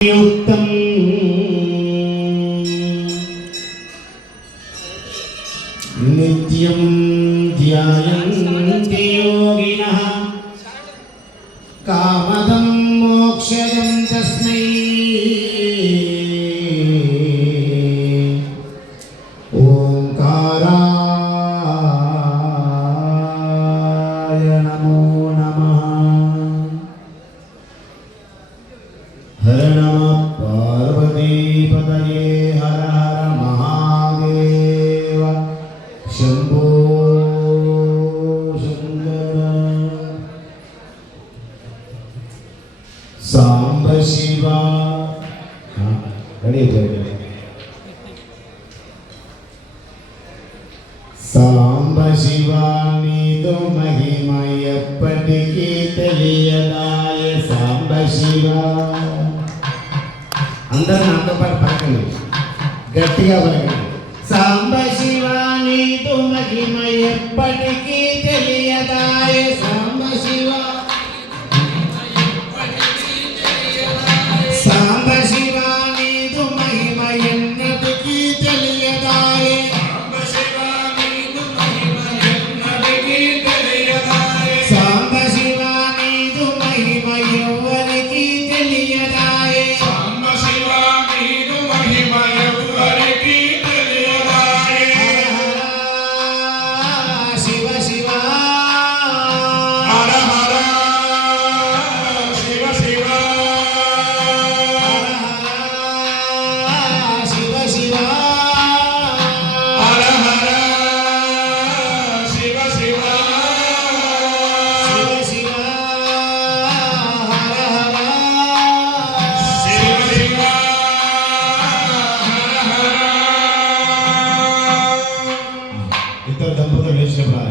युक्तं नित्यं ध्यायन्ति योगिनः कामदं मोक्षदं तस्मै ओंकाराय नमो नमः। हर नमः पार्वतीपतये हर हर महादेव शंभो शंकर। सांब शिवा सांब शिवा नीदो महिमा ఎప్పటికీ తెలియదాయే सांब शिवा। అందరూ నాతో పాటు పలకండి, గట్టిగా పలకండి. సాంబ శివా నీదు మహిమ ఎప్పటికీ తెలియదాయే సాంబ శివా। సాంబ శివా నీదు మహిమ ఎన్నటికీ తెలియదాయే సాంబ శివా నీదు మహిమ ఎవ్వరికీ తెలియదాయే ఇద్దరు దంపతులు లేచినప్పుడు